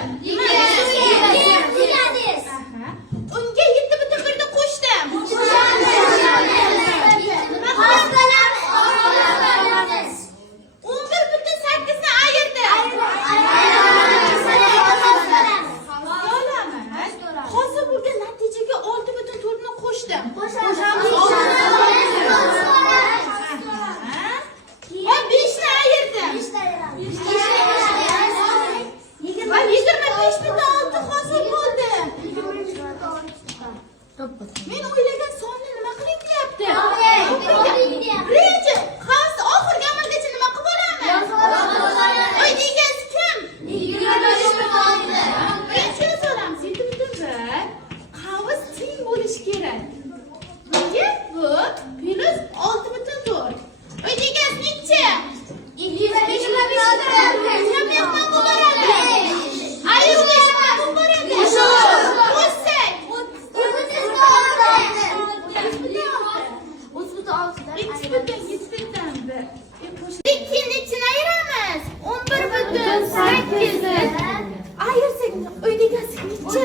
butun. Unga 7,1 qo'shdim. Nima qilamiz? 11,8 ni ayirdim. Hozir bo'lgan natijaga 6,4 ni qo'shdim. Va 5 ni ayirdim. Va 25,6 hosil bo'ldi. Men o'ylagan sonni nima qiling deyapti? Reja, hozir oxirgi amalgacha nima qilib olamiz? Oy egasi kim? Reja solamiz. 7,1 qavs teng bo'lishi kerak. Nega? Bu plus 6,4. Oy egasi necha? 25 Nima mehmon bo'ladi? Ayol mehmon bo'ladi. Qo'shsak. Ikki nechini ayiramiz? 11,8 ni. Ayirsak uyda egasi necha? 30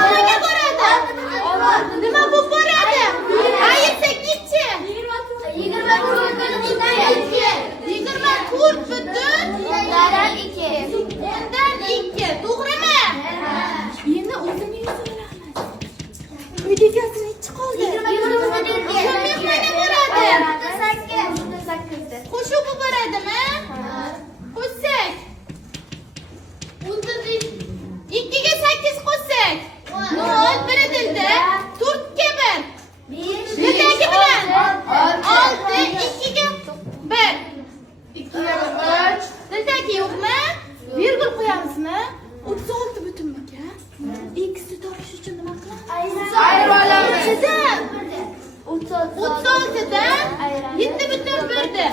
nimaga boradi? Nima bo'lib boradi? Ayirsak necha? 24,2. Undan 2. To'g'rimi? Endi o'zini yozamiz. Uyda egasi necha qoldi? 22. Kim mehmonga boradi? 8. Qo'shib boradimi? Qo'shsak. 2 ga 8 qo'shsak. 0 birdildi. 4 ga 1. Nechagi bilan? 6 2 ga 1. 2 ga 3. Nechagi yo'qmi? Virgul qo'yamizmi? 36,1 X'ni topish uchun nima qilamiz? Ayirib olamiz. 36 dan 7,1 ni